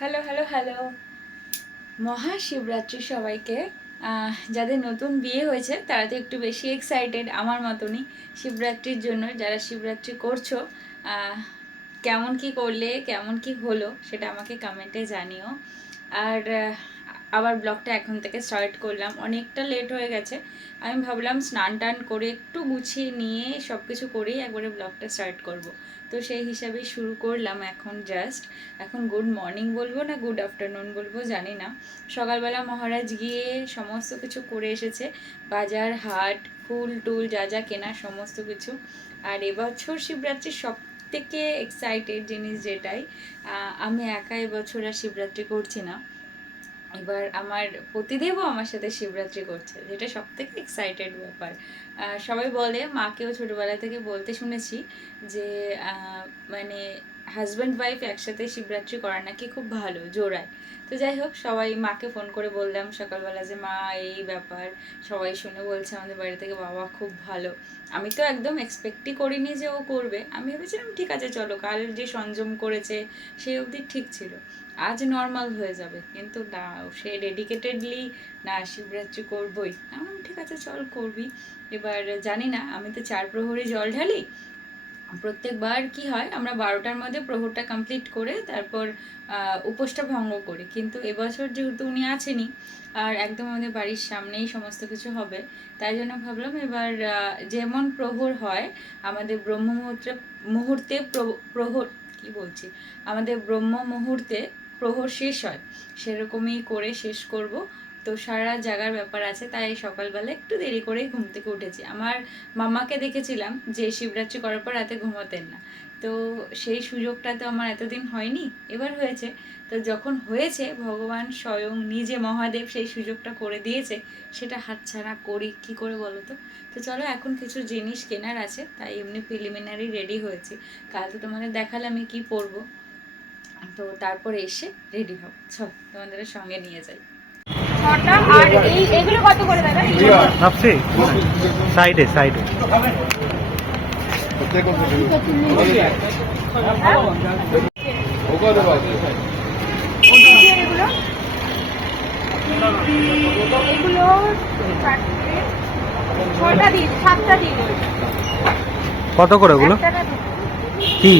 Hello hello hello Mahashivratri সবাইকে। যাদের নতুন বিয়ে হয়েছে তারা তো একটু বেশি এক্সাইটেড আমার মতনই শিবরাত্রির জন্য। যারা শিবরাত্রি করছো, কেমন কি করলে, কেমন কি হলো সেটা আমাকে কমেন্টে জানিও। আর আবার ব্লগটা এখন থেকে স্টার্ট করলাম, অনেকটা লেট হয়ে গেছে। আমি ভাবলাম স্নান টান করে একটু গুছিয়ে নিয়ে সব কিছু করেই একবারে ব্লগটা স্টার্ট করব। তো সেই হিসাবেই শুরু করলাম এখন গুড মর্নিং বলবো না গুড আফটারনুন বলবো জানি না। সকালবেলা মহারাজ গিয়ে সমস্ত কিছু করে এসেছে, বাজার হাট ফুল টুল যা যা কেনা সমস্ত কিছু। আর এবছর শিবরাত্রির সব থেকে এক্সাইটেড জিনিস যেটাই, আমি একা এবছর আর শিবরাত্রি করছি না, এবার আমার পতিদেবও আমার সাথে শিবরাত্রি করছে, যেটা সব থেকে এক্সাইটেড ব্যাপার। সবাই বলে, মাকেও ছোটোবেলা থেকে বলতে শুনেছি যে মানে হাজব্যান্ড ওয়াইফ একসাথে শিবরাত্রি করা নাকি খুব ভালো, জোড়ায়। তো যাই হোক, সবাই মাকে ফোন করে বললাম সকালবেলা যে মা এই ব্যাপার। সবাই শুনে বলছে আমাদের বাড়ি থেকে, বাবা খুব ভালো। আমি তো একদম এক্সপেক্টই করিনি যে ও করবে। আমি ভেবেছিলাম ঠিক আছে চলো, কাল যে সংযম করেছে সেই অবধি ঠিক ছিল, আজ নর্মাল হয়ে যাবে। কিন্তু না, সে ডেডিকেটেডলি না শিবরাত্রি করবই। এমন ঠিক আছে চল করবি। এবার জানি না, আমি তো 4 প্রহরী জল ঢালি প্রত্যেকবার। কি হয়, আমরা 12টার মধ্যে প্রহরটা কমপ্লিট করে তারপর উপোসটা ভঙ্গ করি। কিন্তু এবছর যেহেতু উনি আছেনি আর একদম আমাদের বাড়ির সামনেই সমস্ত কিছু হবে, তাই জন্য ভাবলাম এবার যেমন প্রহর হয় আমাদের ব্রহ্ম মুহূর্তে প্রহর কি বলছি, আমাদের ব্রহ্ম মুহূর্তে প্রহর শেষ হয়, সেরকমই করে শেষ করব। তো সারা জাগার ব্যাপার আছে, তাই সকালবেলা একটু দেরি করেই ঘুম থেকে উঠেছি। আমার মামাকে দেখেছিলাম যে শিবরাত্রি করার পর রাতে ঘুমোতেন না, তো সেই সুযোগটা তো আমার এতদিন হয়নি, এবার হয়েছে। তো যখন হয়েছে, ভগবান স্বয়ং নিজে মহাদেব সেই সুযোগটা করে দিয়েছে, সেটা হাতছাড়া করি কি করে বলো তো। তো চলো, এখন কিছু জিনিস কেনার আছে, তাই এমনি প্রিলিমিনারি রেডি হয়েছি। কাল তো তোমাদের দেখালামই কি পরবো, তো তারপরে এসে রেডি হব। চল তোমাদের সঙ্গে নিয়ে যাই। ছটা। আর এইগুলো কত করে দাদা? ভাবছি সাইডে সাইডে এগুলো 6টা দিন, 7টা দিন। কত করে ওগুলো? কি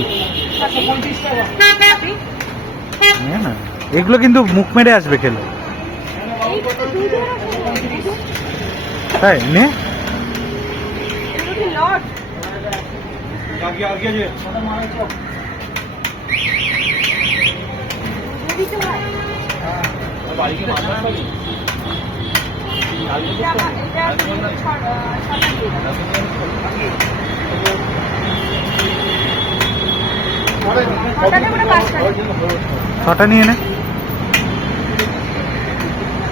না, এগুলো কিন্তু মুখ মেরে আসবে খেলে। তাই নে ছটা নিয়ে নে।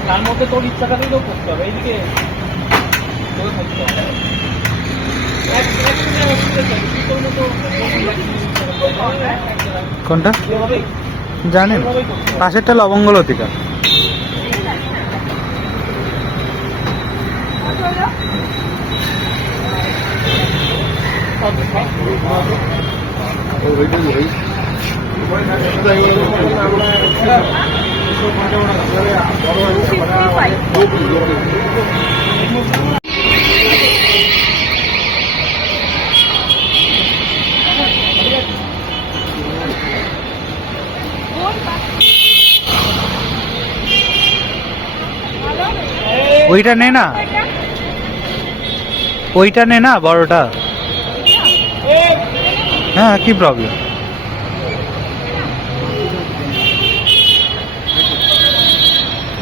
তার মধ্যে তোর ইচ্ছাটাকেই তো করতে হবে। এইদিকে কোনটা জানেন? পাশেরটা লবঙ্গ লতিকা। ওইটা নে না, ওইটা নে না, বড়টা। হ্যাঁ, কি প্রবলেম?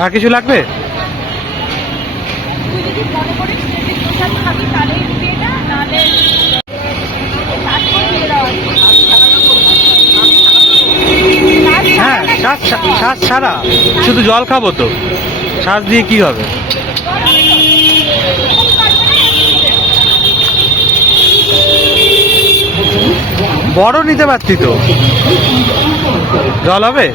আর কিছু লাগবে? হ্যাঁ, শ্বাস ছাড়া শুধু জল খাবো তো, শ্বাস দিয়ে কি হবে? বড় নিতে পারছি তো, জল হবে?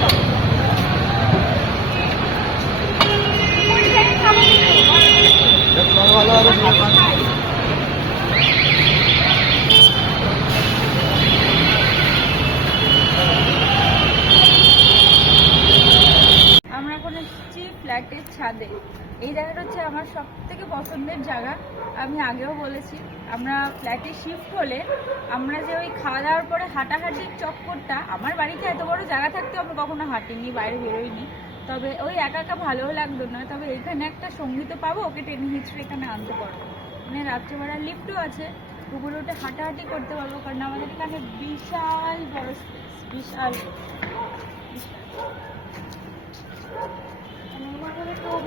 ফ্ল্যাটের ছাদে। এই জায়গাটা হচ্ছে আমার সব থেকে পছন্দের জায়গা। আমি আগেও বলেছি, আমরা ফ্ল্যাটে শিফট হলে আমরা যে ওই খাওয়া দাওয়ার পরে হাঁটাহাঁটির চক্করটা, আমার বাড়িতে এত বড় জায়গা থাকতে আমি কখনো হাঁটিনি, বাইরে বেরোইনি, তবে ওই একা একা ভালোও লাগতো না। তবে এখানে একটা সঙ্গী তো পাবো, ওকে টেনে হিচড়ে এখানে আনতে পারবো, মানে রাত্রেবেলা লিফটও আছে, উপরে উঠে হাঁটাহাঁটি করতে পারবো, কারণ আমাদের এখানে বিশাল বড় স্পেস, বিশাল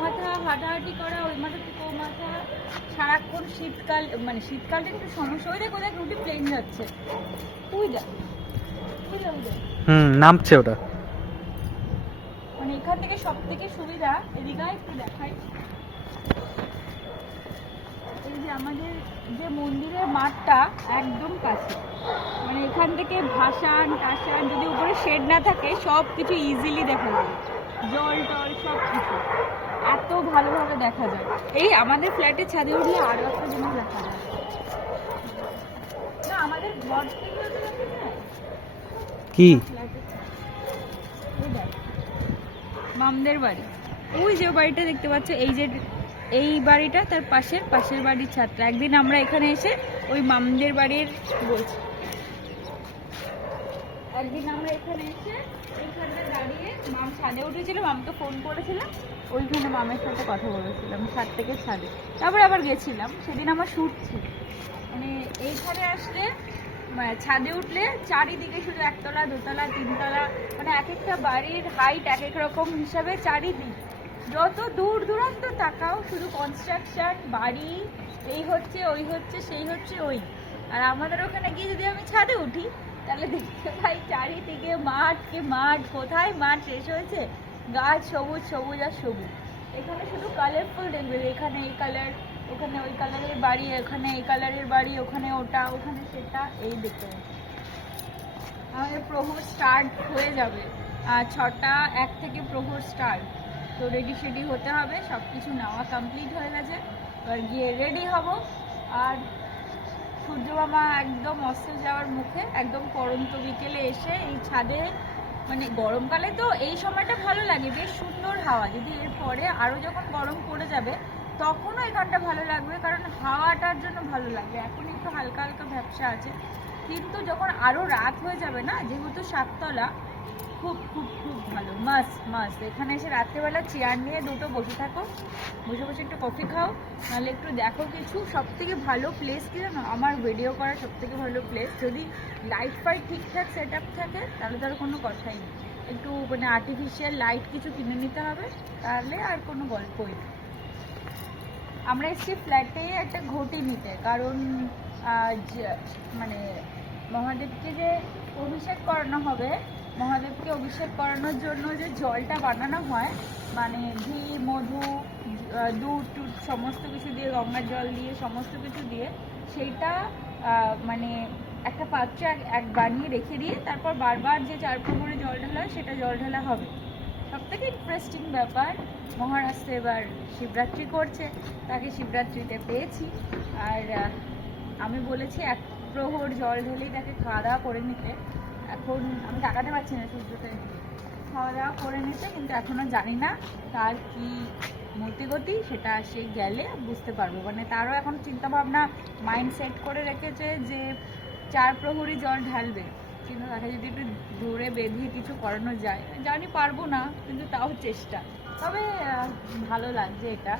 মাথা হাঁটাহাঁটি করা, ওই মাথা থেকে ও মাথা, সারাক্ষণ শীতকাল, মানে শীতকালটা একটু সমস্যা। ওই দেখ কোথায় রুটি প্লেন যাচ্ছে, তুই দেখ, নামছে ওটা। মানে এখান থেকে সব থেকে সুবিধা, এদিকে একটু দেখাই, এই যে আমাদের যে মন্দিরের মাঠটা একদম কাছে, মানে এখান থেকে ভাসান টাসান, যদি উপরে শেড না থাকে সব কিছু ইজিলি দেখা যায়, জল টল সব কিছু এত ভালোভাবে দেখা যায়। এই আমাদের ফ্ল্যাটের ছাদে উঠলে আরো একটা জিনিস দেখা যায়, না আমাদের ঘর থেকে কি মামদের বাড়ি, ওই যে বাড়িটা দেখতে পাচ্ছ, এই যে এই বাড়িটা তার পাশের বাড়ির ছাদটা। একদিন আমরা এখানে এসে ওই মামদের বাড়ির বলছি, একদিন আমরা এখানে এসে এইখানটা দাঁড়িয়ে, মাম ছাদে উঠেছিল, মামকে ফোন করেছিলাম, ওইখানে মামের সাথে কথা বলেছিলাম ছাদ থেকে ছাদে, তারপরে আবার গেছিলাম, সেদিন আমার শ্যুট ছিল। মানে এইখানে আসলে মানে ছাদে উঠলে চারিদিকে শুধু একতলা দোতলা তিনতলা, মানে এক একটা বাড়ির হাইট এক এক রকম হিসাবে, চারিদিক যত দূর দূরান্ত তাকাও শুধু কনস্ট্রাকশন, বাড়ি, এই হচ্ছে ওই হচ্ছে সেই হচ্ছে ওই। আর আমাদের ওখানে গিয়ে যদি আমি ছাদে উঠি তাহলে দেখতে পাই চারিদিকে মাঠকে মাঠ, কোথায় মাঠ শেষ হয়েছে, গাছ সবুজ সবুজ আর সবুজ। এখানে শুধু কালারফুল দেখবে, এখানে এই কালার, ওখানে ওই কালারের বাড়ি, এখানে এই কালারের বাড়ি, ওখানে ওটা, ওখানে সেটা, এই দেখতে পাচ্ছি। আমাদের প্রহর স্টার্ট হয়ে যাবে, 6:01 থেকে প্রহর স্টার্ট, তো রেডি শেডি হতে হবে, সব কিছু নেওয়া কমপ্লিট হয়ে গেছে, এবার গিয়ে রেডি হব। আর সূর্য মামা একদম অস্ত যাওয়ার মুখে, একদম পড়ন্ত বিকেলে এসে এই ছাদে, মানে গরমকালে তো এই সময়টা ভালো লাগে, বেশ সুন্দর হাওয়া, যদি এরপরে আরও যখন গরম পড়ে যাবে তখনও এখানটা ভালো লাগবে, কারণ হাওয়াটার জন্য ভালো লাগবে। এখন একটু হালকা হালকা ভ্যাপসা আছে, কিন্তু যখন আরও রাত হয়ে যাবে না, যেহেতু 7তলা, খুব খুব খুব ভালো, মাস্ট মাস্ট। এখানে এসে রাত্রেবেলা চেয়ার নিয়ে দুটো বসে থাকো, বসে বসে একটু কফি খাও, নাহলে একটু দেখো কিছু। সব থেকে ভালো প্লেস কি জানো, আমার ভিডিও করার সব থেকে ভালো প্লেস, যদি লাইট ফাইট ঠিকঠাক সেট আপ থাকে তাহলে তার কোনো কথাই নেই, একটু মানে আর্টিফিশিয়াল লাইট কিছু কিনে নিতে হবে, তাহলে আর কোনো গল্পই নেই। আমরা এসেছি ফ্ল্যাটে একটা ঘটি নিতে, কারণ মানে মহাদেবকে যে অভিষেক করানো হবে, মহাদেবকে অভিষেক করানোর জন্য যে জলটা বানানো হয়, মানে ঘি মধু দুধ টুধ সমস্ত কিছু দিয়ে, গঙ্গার জল দিয়ে সমস্ত কিছু দিয়ে, সেইটা মানে একটা পাত্রে এক বানিয়ে রেখে দিয়ে তারপর বারবার যে 4 প্রহরে জল ঢালা হয় সেটা জল ঢালা হবে। সব থেকে ইন্টারেস্টিং ব্যাপার, মহারাজ তো এবার শিবরাত্রি করছে, তাকে শিবরাত্রিতে পেয়েছি, আর আমি বলেছি 1 প্রহর জল ঢেলেই তাকে খাওয়া দাওয়া করে নিতে। এখন আমি তাকাতে পারছি না সূর্যতে, খাওয়া দাওয়া করে নিতে, কিন্তু এখনও জানি না তার কি মতিগতি, সেটা সে গেলে বুঝতে পারবো। মানে তারও এখন চিন্তাভাবনা মাইন্ড সেট করে রেখেছে যে 4 প্রহরই জল ঢালবে, কিন্তু তাকে যদি একটু দূরে বেঁধে কিছু করানো যায়, জানি পারবো না, কিন্তু তাও চেষ্টা। তবে ভালো লাগছে এটা,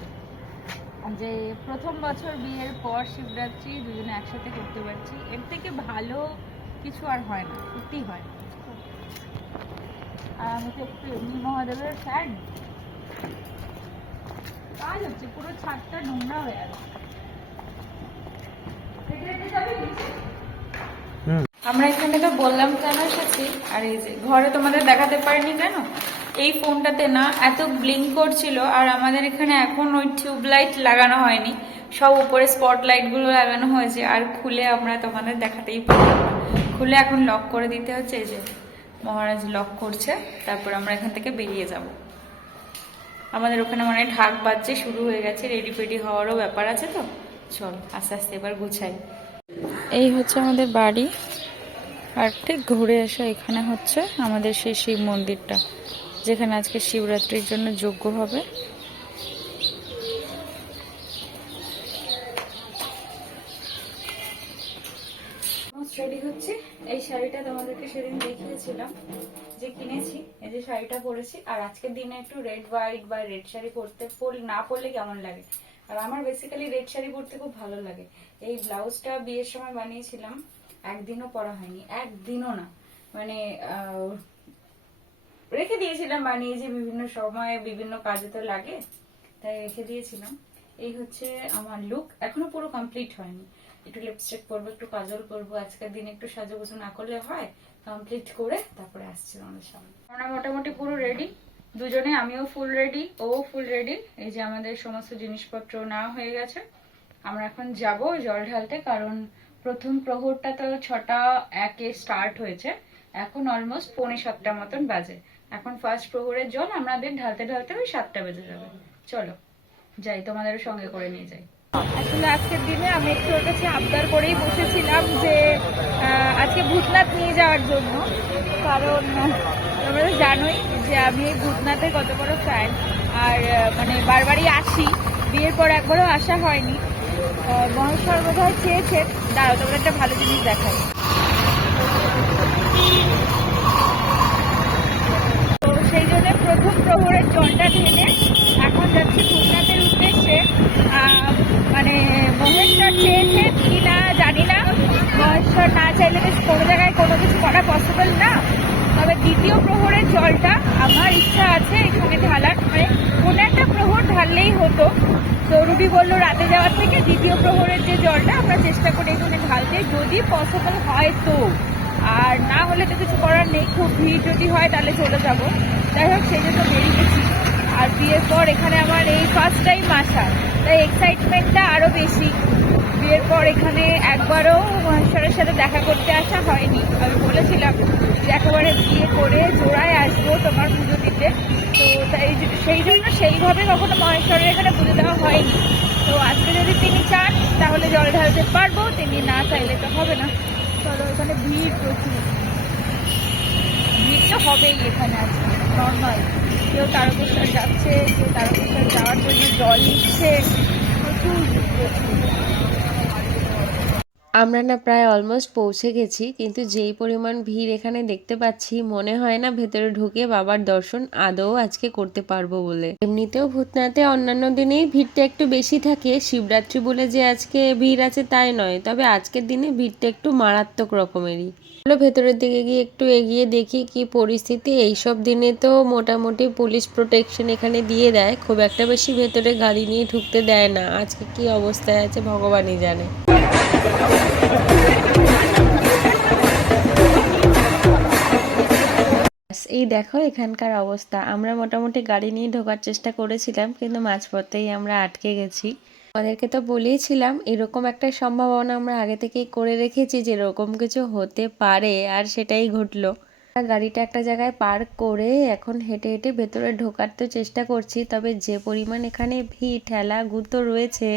যে প্রথম বছর বিয়ের পর শিবরাত্রি দুজনে একসাথে করতে পারছি, এর থেকে ভালো কিছু আর হয় না, সত্যিই হয় না। আর আমি তো একটু এমনি মহাদেবের ফ্যান, কাজ হচ্ছে, পুরো ছাদটা নোংরা হয়ে গেল। আমরা এখানে তো বললাম কেন এসেছি, আর এই যে ঘরে তোমাদের দেখাতে পারিনি কেন, এই ফোনটাতে না এত ব্লিঙ্ক করছিল, আর আমাদের এখানে এখন ওই টিউবলাইট লাগানো হয়নি, সব উপরে স্পটলাইটগুলো লাগানো হয়েছে, আর খুলে আমরা তোমাদের দেখাতেই পারলাম না, খুলে এখন লক করে দিতে হচ্ছে। এই যে মহারাজ লক করছে, তারপর আমরা এখান থেকে বেরিয়ে যাব। আমাদের ওখানে মানে ঢাক বাজছে, শুরু হয়ে গেছে, রেডি ফেডি হওয়ারও ব্যাপার আছে, তো চল আস্তে আস্তে এবার গুছাই। এই হচ্ছে আমাদের বাড়ি, আর ঠিক ঘুরে এসে এখানে হচ্ছে আমাদের সেই শিব মন্দিরটা, যেখানে আজকে শিবরাত্রির জন্য যজ্ঞ হবে। যে কিনেছি, এই যে শাড়িটা পরেছি। আর আজকের দিনে একটু রেড হোয়াইট বা রেড শাড়ি না পরলে কেমন লাগে। আর আমার বেসিক্যালি রেড শাড়ি পরতে খুব ভালো লাগে। এই ব্লাউজটা বিয়ের সময় বানিয়েছিলাম, একদিনও পরা হয়নি, একদিনও না। মানে রেখে দিয়েছিলাম বানিয়ে, যে বিভিন্ন সময় বিভিন্ন কাজে তো লাগে, তাই রেখে দিয়েছিলাম। এই হচ্ছে আমার লুক, এখনো পুরো কমপ্লিট হয়নি। একটু লিপস্টিক পরবো, একটু কাজল করবো, আজকের দিন একটু সাজুগুজু না করলে হয়। কমপ্লিট করে তারপরে আসছি আমাদের সামনে। আমরা মোটামুটি পুরো রেডি দুজনে, আমিও ফুল রেডি, ও ফুল রেডি। এই যে আমাদের সমস্ত জিনিসপত্র নেওয়া হয়ে গেছে। আমরা এখন যাব জল ঢালতে, কারণ প্রথম প্রহরটা তো 6:01 স্টার্ট হয়েছে, এখন অলমোস্ট 6:45 মতন বাজে। এখন ফার্স্ট প্রহরের জল আমাদের ঢালতে ঢালতে ওই 7টা বেজে যাবে। চলো যাই, তোমাদের সঙ্গে করে নিয়ে যাই। আসলে আজকের দিনে আমি একটু ওর কাছে আবদার করেই বসেছিলাম যে আজকে ভূতনাথ নিয়ে যাওয়ার জন্য, কারণ তোমরা তো জানোই যে আমি ভূতনাথের কত বড় ফ্যান। আর মানে বারবারই আসি, বিয়ের পর একবারও আসা হয়নি। মহেশ্বর বোধ হয় চেয়েছেন, দাঁড়াও তোমরা একটা ভালো জিনিস দেখাই। তো সেই জন্য প্রথম প্রহরের জলটা ঢেলে এখন যাচ্ছি ভূতনাথের উদ্দেশ্যে। মানে মহেশ্বর চেয়েছে কি না জানি না, মহেশ্বর না চাইলে বেশ কোনো জায়গায় কোনো কিছু করা পসিবল না। তবে দ্বিতীয় প্রহরের জলটা আমার ইচ্ছা আছে এখানে ঢালার, মানে কোনো একটা প্রহর ঢাললেই হতো। তো রুবি বললো রাতে যাওয়ার থেকে দ্বিতীয় প্রহরের যে জলটা আমরা চেষ্টা করি এখানে ঢালতে, যদি পসিবল হয় তো। আর না হলে তো কিছু করার নেই, খুব ভিড় যদি হয় তাহলে চলে যাব। যাই হোক, সেই জন্য বেরিয়েছি। আর বিয়ের পর এখানে আমার এই ফার্স্ট টাইম আসা, তাই এক্সাইটমেন্টটা আরও বেশি। বিয়ের পর এখানে একবারও মহেশ্বরের সাথে দেখা করতে আসা হয়নি। আমি বলেছিলাম যে একেবারে বিয়ে করে জোড়ায় আসবো তোমার পুজো দিতে। তো তাই সেই জন্য সেইভাবে কখনো মহেশ্বরের এখানে পুজো দেওয়া হয়নি। তো আজকে যদি তিনি চান তাহলে জল ঢালতে পারবো, তিনি না চাইলে তো হবে না। চলো, এখানে ভিড় প্রচুর, ভিড় তো হবেই এখানে আজকে নর্মাল। কেউ তারকেশ্বর যাচ্ছে, কেউ তারকেশ্বর যাওয়ার জন্য জল নিচ্ছে, প্রচুর প্রচুর। আমরা না প্রায় অলমোস্ট পৌঁছে গেছি, কিন্তু যেই পরিমাণ ভিড় এখানে দেখতে পাচ্ছি মনে হয় না ভেতরে ঢুকে বাবার দর্শন আদৌ আজকে করতে পারবো বলে। এমনিতেও ভূতনাথে অন্যান্য দিনেই ভিড়টা একটু বেশি থাকে, শিবরাত্রি বলে যে আজকে ভিড় আছে তাই নয়, তবে আজকের দিনে ভিড়টা একটু মারাত্মক রকমেরই। চলো ভেতরের দিকে গিয়ে একটু এগিয়ে দেখি কি পরিস্থিতি। এইসব দিনে তো মোটামুটি পুলিশ প্রোটেকশন এখানে দিয়ে দেয়, খুব একটা বেশি ভেতরে গাড়ি নিয়ে ঢুকতে দেয় না। আজকে কি অবস্থায় আছে ভগবানই জানে। এই দেখো এখানকার অবস্থা। আমরা মোটামুটি গাড়ি নিয়ে ঢোকার চেষ্টা করেছিলাম, কিন্তু মাঝপথেই আমরা আটকে গেছি। আমাদেরকে তো বলেইছিলাম, এরকম একটা সম্ভাবনা আমরা আগে থেকেই করে রেখেছি যে এরকম কিছু হতে পারে, আর সেটাই ঘটলো। গাড়িটা একটা জায়গায় পার্ক করে এখন হেঁটে হেঁটে ভেতরে ঢোকার তো চেষ্টা করছি, তবে যে পরিমাণ এখানে ভিড় ঠেলা গুতো রয়েছে,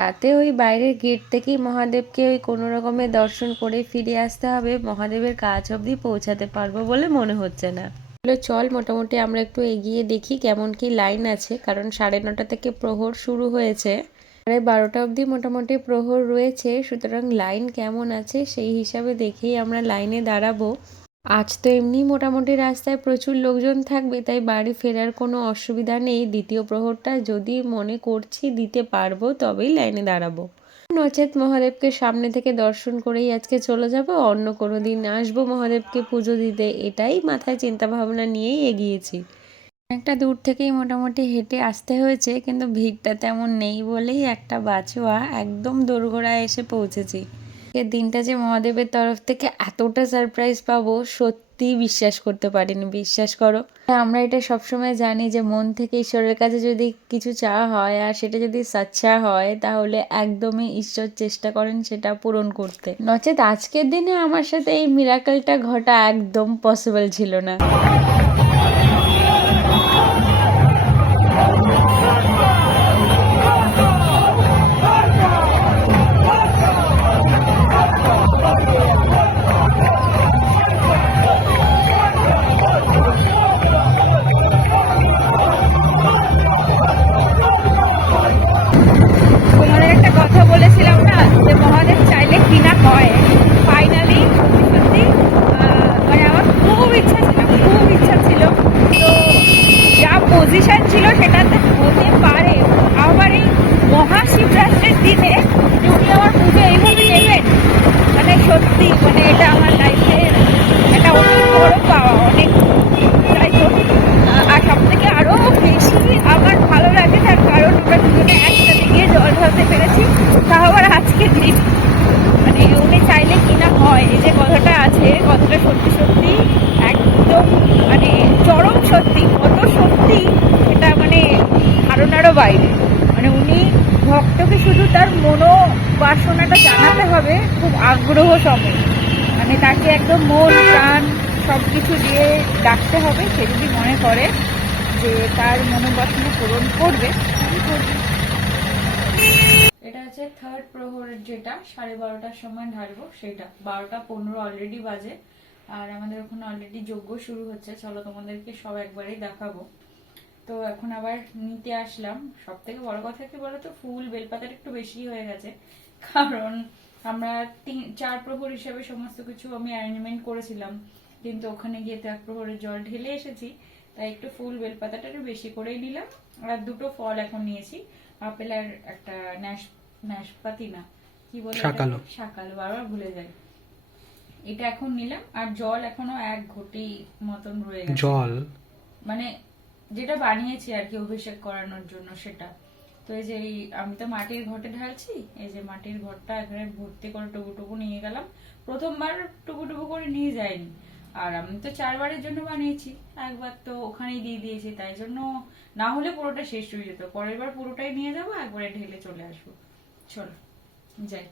তাতে ওই বাইরের গেট থেকেই মহাদেবকে ওই কোনো রকমে দর্শন করে ফিরে আসতে হবে। মহাদেবের কাছ অবধি পৌঁছাতে পারবো বলে মনে হচ্ছে না। চল মোটামুটি আমরা একটু এগিয়ে দেখি কেমন কি লাইন আছে, কারণ 9:30 থেকে প্রহর শুরু হয়েছে, 12টা অবধি মোটামুটি প্রহর রয়েছে। সুতরাং লাইন কেমন আছে সেই হিসাবে দেখেই আমরা লাইনে দাঁড়াবো। আজ তো এমনি মোটামুটি রাস্তায় প্রচুর লোকজন থাকবে, তাই বাড়ি ফেরার কোনো অসুবিধা নেই। দ্বিতীয় প্রহরটা যদি মনে করছি দিতে পারবো তবেই লাইনে দাঁড়াবো, নচেত মহাদেবকে সামনে থেকে দর্শন করেই আজকে চলে যাব। অন্য কোনো দিন আসবো মহাদেবকে পুজো দিতে, এটাই মাথায় চিন্তা ভাবনা নিয়েই এগিয়েছি। একটা দূর থেকেই মোটামুটি হেঁটে আসতে হয়েছে, কিন্তু ভিড়টা তেমন নেই বলেই একটা বাঁচোয়া একদম দোরগোড়ায় এসে পৌঁছেছি। এই দিনটা যে মহাদেবের তরফ থেকে এতটা সারপ্রাইজ পাবো সত্যি বিশ্বাস করতে পারিনি, বিশ্বাস করো। আমরা এটা সবসময় জানি যে মন থেকে ঈশ্বরের কাছে যদি কিছু চাওয়া হয় আর সেটা যদি সাচ্চা হয়, তাহলে একদমই ঈশ্বর চেষ্টা করেন সেটা পূরণ করতে। নচেত আজকের দিনে আমার সাথে এই মিরাকেলটা ঘটা একদম পসিবল ছিল না। তোমাদের একটা কথা বলেছিলাম না যে মহাদেব চাইলে কিনা হয়, ফাইনালি সত্যি মানে আমার খুব ইচ্ছা ছিল পজিশন ছিল সেটাতে হতে পারে। আবার এই মহাশিবরাত্রির দিনে উনি আমার পুজো এইভাবে নেবেন, মানে সত্যি মানে এটা আমার লাইফের একটা অনেক বড় পাওয়া, অনেক। যাই হোক, আর সব থেকে আরও বেশি আমার ভালো লাগে তার কারণ ওটা দুজনে একসাথে গিয়ে জল ঢালতে পেরেছি, তা আবার আজকের দিন। মানে উনি চাইলে কিনা হয়, এই যে কথাটা আছে, কথাটা সত্যি সত্যি একদম মানে চরম সত্যি, কত সত্যি এটা মানে ধারণারও বাইরে। মানে উনি ভক্তকে শুধু তার মনোবাসনাটা জানাতে হবে খুব আগ্রহ সমেত, মানে তাকে একদম মন প্রাণ সব কিছু দিয়ে ডাকতে হবে। সে যদি মনে করে যে তার মনোবাসনা পূরণ করবে, তাহলে করবে। এটা হচ্ছে থার্ড প্রহরের, যেটা 12:30টার সময় ঢালবো, সেটা 12:15 অলরেডি বাজে। আর আমাদের ওখানে অলরেডি যজ্ঞ শুরু হচ্ছে, চলো তোমাদেরকে সব একবারেই দেখাবো। তো এখন আবার নিতে আসলাম। সব থেকে বড় কথা কি বলতো, ফুল বেলপাতাটা একটু বেশি হয়ে গেছে, কারণ আমরা 4 প্রহর হিসেবে সমস্ত কিছু আমি অ্যারেঞ্জমেন্ট করেছিলাম, কিন্তু ওখানে গিয়ে তো 1 প্রহরের জল ঢেলে এসেছি, তাই একটু ফুল বেলপাতাটা একটু বেশি করেই নিলাম। আর 2টো ফল এখন নিয়েছি, আপেল আর একটা নাশপাতি না কি বলে, শাকালো, বারবার ভুলে যাই। এটা এখন নিলাম। আর জল এখনো 1 ঘটি মতন রয়ে গেছে, জল মানে যেটা বানিয়েছি আর কি অভিষেক করানোর জন্য সেটা। তো এই যে আমি তো মাটির ঘটে ঢালছি, এই যে মাটির ঘরটা এখানে ভর্তি করে টুকু নিয়ে গেলাম। প্রথমবার টুকু করে নিয়ে যাইনি, আর আমি তো 4 বারের জন্য বানিয়েছি, একবার তো ওখানেই দিয়ে দিয়েছি, তাই জন্য না হলে পুরোটা শেষ হয়ে যেত। পরের বার পুরোটাই নিয়ে যাবো, একবারে ঢেলে চলে আসবো। চলো যাই।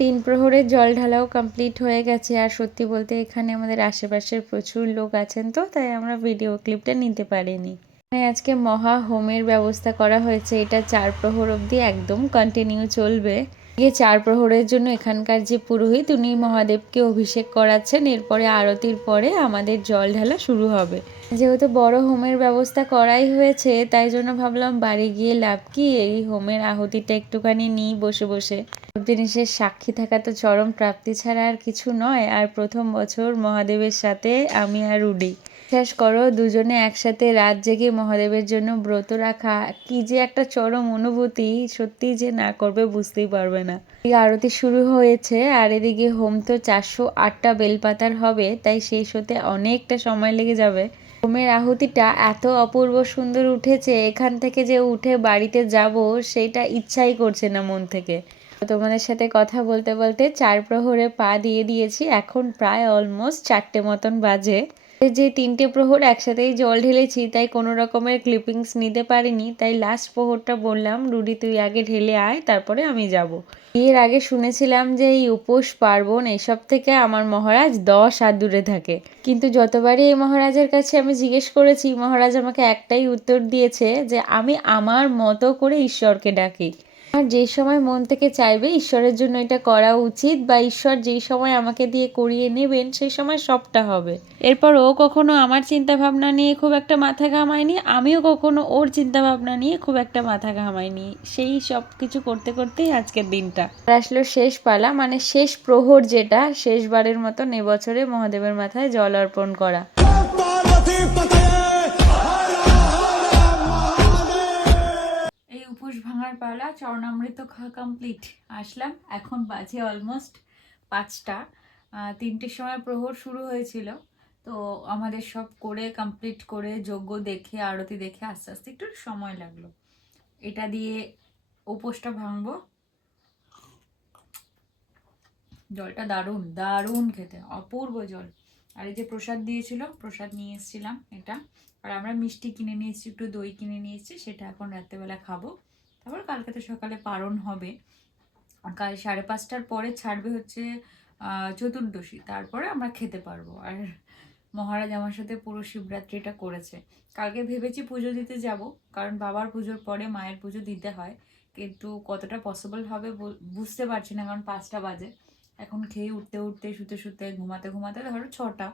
তিন প্রহরের জল ঢালাও কমপ্লিট হয়ে গেছে। আর সত্যি বলতে এখানে আমাদের আশেপাশের প্রচুর লোক আছেন, তো তাই আমরা ভিডিও ক্লিপটা নিতে পারিনি। আজকে মহা হোমের ব্যবস্থা করা হয়েছে, এটা 4 প্রহর অবধি একদম কন্টিনিউ চলবে। 4 প্রহরের জন্য এখানকার যে পুরোহিত উনি মহাদেবকে অভিষেক করাচ্ছেন, এরপরে আরতির পরে আমাদের জল ঢালা শুরু হবে। যেহেতু বড় হোমের ব্যবস্থা করাই হয়েছে, তাই জন্য ভাবলাম বাড়ি গিয়ে লাভ কি, এই হোমের আহুতিটা একটুখানি নিই বসে বসে। জিনিসের সাক্ষী থাকা তো চরম প্রাপ্তি ছাড়া আর কিছু নয়। আর প্রথম বছর মহাদেবের সাথে আমি আর রুডি, বিশ্বাস করো দুজনে একসাথে রাত জেগে মহাদেবের জন্য ব্রত রাখা কি যে একটা চরম অনুভূতি, সত্যি যে না করবে বুঝতেই পারবে না। আরতি শুরু হয়েছে, আর এদিকে হোম তো 408টা বেলপাতার হবে, তাই শেষ হতে অনেকটা সময় লেগে যাবে। হোমের আহুতিটা এত অপূর্ব সুন্দর উঠেছে, এখান থেকে যে উঠে বাড়িতে যাব সেইটা ইচ্ছাই করছে না মন থেকে। তোমাদের সাথে কথা বলতে বলতে 4 প্রহরে পা দিয়ে দিয়েছি, এখন প্রায় অলমোস্ট 4টে মতন বাজে। যে 3টে প্রহর একসাথেই জল ঢেলেছি, তাই কোনো রকমের ক্লিপিংস নিতে পারিনি, তাই লাস্ট প্রহরটা বললাম রুডি তুই আগে ঢেলে আয়, তারপরে আমি যাব। এর আগে শুনেছিলাম যে এই উপোস পার্বণ এসব থেকে আমার মহারাজ 10 হাত দূরে থাকে, কিন্তু যতবারই এই মহারাজের কাছে আমি জিজ্ঞেস করেছি, মহারাজ আমাকে একটাই উত্তর দিয়েছে যে আমি আমার মতো করে ঈশ্বরকে ডাকি। আর যেই সময় মন থেকে চাইবে ঈশ্বরের জন্য এটা করা উচিত, বা ঈশ্বর যেই সময় আমাকে দিয়ে করিয়ে নেবেন সেই সময় সবটা হবে। এরপর ও কখনো আমার চিন্তা ভাবনা নিয়ে খুব একটা মাথা ঘামায়নি, আমিও কখনো ওর চিন্তা ভাবনা নিয়ে খুব একটা মাথা ঘামাইনি। সেই সব কিছু করতে করতেই আজকের দিনটা আসলো শেষ পালা, মানে শেষ প্রহর, যেটা শেষবারের মতন এবছরে মহাদেবের মাথায় জল অর্পণ করা। এই উপোস ভাঙার পালা, চরণামৃত খাওয়া কমপ্লিট, আসলাম। এখন বাজে অলমোস্ট 5টা। 3টের সময় প্রহর শুরু হয়েছিল, তো আমাদের সব করে কমপ্লিট করে যজ্ঞ দেখে আরতি দেখে আস্তে আস্তে একটু সময় লাগলো। এটা দিয়ে উপোসটা ভাঙবো। জলটা দারুণ দারুণ খেতে, অপূর্ব জল। আর এই যে প্রসাদ দিয়েছিল, প্রসাদ নিয়ে এসেছিলাম এটা। আর আমরা মিষ্টি কিনে নিয়ে এসেছি, একটু দই কিনে নিয়ে এসেছি, সেটা এখন রাত্রেবেলা খাবো। তারপর কালকে তো সকালে পারণ হবে। কাল 5:30টার পরে ছাড়বে হচ্ছে চতুর্দশী, তারপরে আমরা খেতে পারবো। আর মহারাজ আমার সাথে পুরো শিবরাত্রিটা করেছে। কালকে ভেবেছি পুজো দিতে যাব, কারণ বাবার পুজোর পরে মায়ের পুজো দিতে হয়, কিন্তু কতটা পসিবল হবে বুঝতে পারছি না, কারণ 5টা বাজে। এখন খেয়ে উঠতে উঠতে, শুতে শুতে, ঘুমাতে ঘুমাতে ধরো 6টা,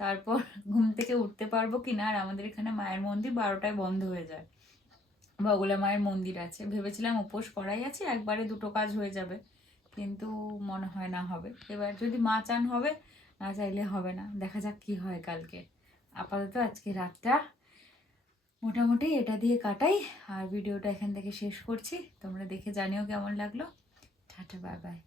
তারপর ঘুম থেকে উঠতে পারবো কিনা। আর আমাদের এখানে মায়ের মন্দির 12টায় বন্ধ হয়ে যায়, বগলা মায়ের মন্দির আছে। ভেবেছিলাম উপোস করাই আছে, একবারে 2টো কাজ হয়ে যাবে, কিন্তু মনে হয় না হবে। এবার যদি মা চান হবে, না চাইলে হবে না, দেখা যাক কি হয় কালকে। আপাতত আজকে রাতটা মোটামুটি এটা দিয়ে কাটাই, আর ভিডিওটা এখান থেকে শেষ করছি। তোমরা দেখে জানিও কেমন লাগলো। Tata, bye bye.